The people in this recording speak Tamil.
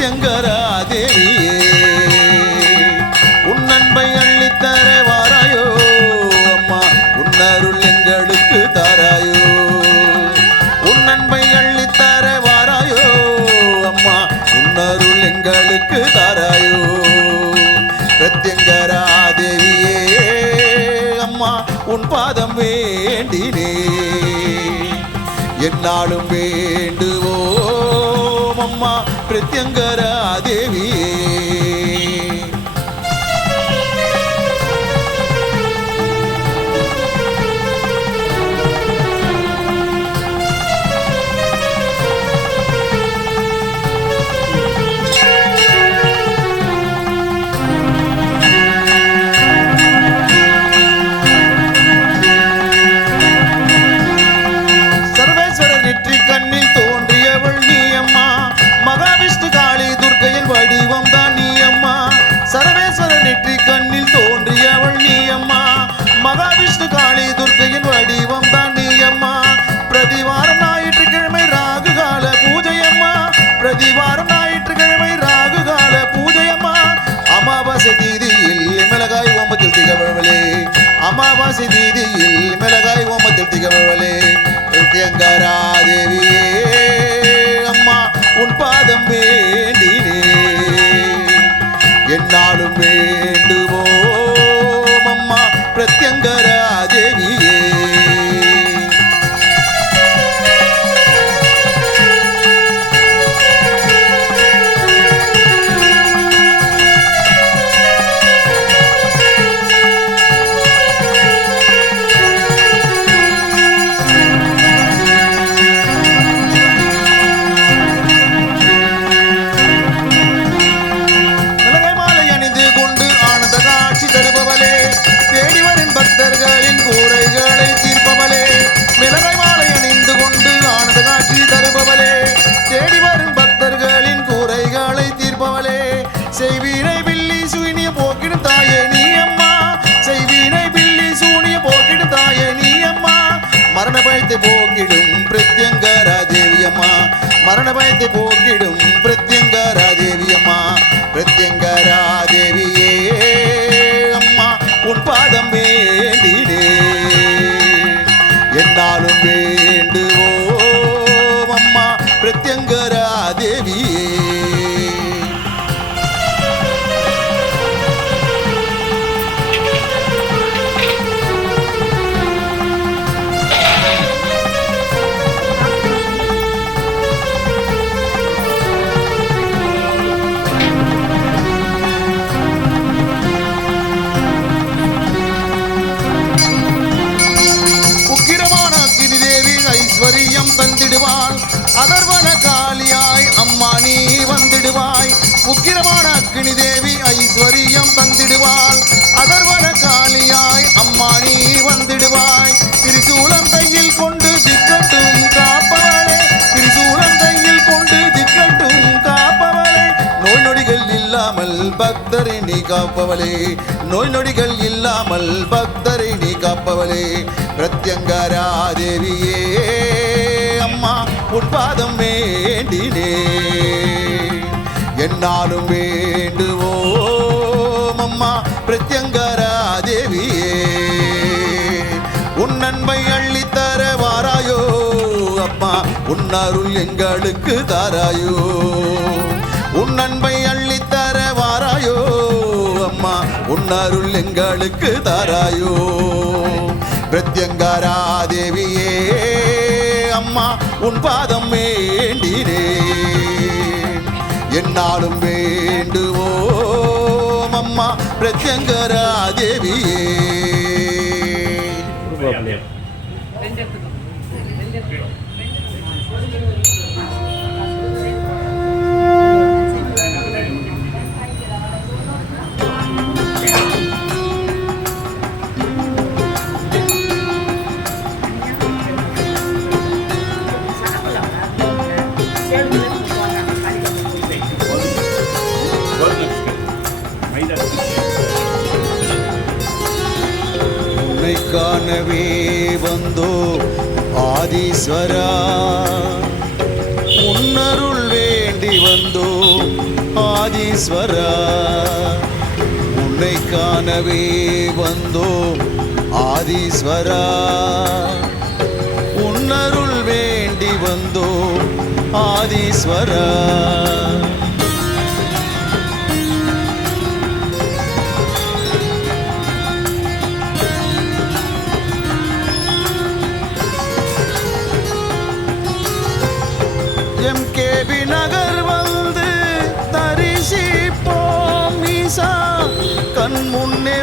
பிரத்யங்கரா தேவியே உன் அன்பை அள்ளித்தர வாராயோ அம்மா உன் அருள் எங்களுக்கு தாராயோ உன் அன்பை அள்ளித்தர வாராயோ அம்மா உன் அருள் எங்களுக்கு தாராயோ பிரத்யங்கரா தேவியே அம்மா உன் பாதம் வேண்டினே என்னாலும் வேண்டுவோம் அம்மா பிரத்யங்கரா தேவியே மகாவிஷ்ணு காளி துர்க்கையின் வடிவம் தான் நீ அம்மா பிரதிவாரம் ஞாயிற்றுக்கிழமை ராகுகால பூஜையம்மா பிரதிவாரம் ஞாயிற்றுக்கிழமை ராகுகால பூஜையம்மா அமாவாசை தீதியில் மிளகாய் ஓமத்தில் திகழ்வளே அமாவாசை தீதியில் மிளகாய் ஓமத்தில் திகழ்வளே பிரத்யங்கரா தேவியே அம்மா உன் பாதம் வேண்டினே என்னாலும் வேண்டுவோம் அம்மா பிரத்யங்கரா தேவியே பக்தர்களின் கூரைகளை தீர்ப்பவளே மிளகாய் மாலை அணிந்து கொண்டு ஆனந்த காட்சி தருபவளே தேடி வரும் பக்தர்களின் கூரைகளை தீர்ப்பவளே செய்வீனை பில்லி சூனிய போக்கிடும் தாயே நீ அம்மா செய்வீனை பில்லி சூனிய போக்கிடும் தாயே நீ அம்மா மரண பயத்தை போக்கிடும் பிரத்யங்கரா தேவியம்மா மரண பயத்தை போக்கிடும் பிரத்யங்கரா தேவியம்மா பிரத்யங்கரா தேவியே அம்மா உன் பாதம் வேண்டினே என்னாலும் வேண்டுவோம் அம்மா பிரத்யங்கரா தேவியே தந்திடுவாள் அதர்வன காளியாய் அம்மா நீ வந்திடுவாய் உக்கிரமான அக்னி தேவி ஐஸ்வரியம் தந்திடுவாள் அதர்வன காளியாய் அம்மா நீ வந்திடுவாய் திரிசூலம் கையில் கொண்டு திக்கட்டும் காப்பவளே திரிசூலம் கையில் கொண்டு திக்கட்டும் காப்பவளே நோய் நொடிகள் இல்லாமல் பக்தரை நீ காப்பவளே நோய் நொடிகள் இல்லாமல் பக்தரை நீ காப்பவளே பிரத்யங்கரா தேவியே அம்மா உன் பாதம் வேண்டினே என்னாலும் வேண்டுவோம் அம்மா பிரத்யங்கரா தேவியே உன் அன்பை அள்ளித்தர வாராயோ அம்மா உன் அருள் எங்களுக்கு தாராயோ உன் அன்பை அள்ளித்தர வாராயோ அம்மா உன் அருள் எங்களுக்கு தாராயோ பிரத்யங்கரா தேவியே அம்மா உன் பாதம் வேண்டினே என்னாலும் வேண்டுவோம் அம்மா பிரத்யங்கரா தேவியே காணவே வந்தோ ஆதீஸ்வரா உன்னருள் வேண்டி வேண்டி வந்தோம் ஆதீஸ்வரா, உன்னை காணவே வந்தோம் ஆதீஸ்வரா, உன்னருள் வேண்டி வந்தோம் ஆதீஸ்வரா. எம்கேபி நகர் வந்து தரிசிப்போம் ஈசா, கண் முன்னே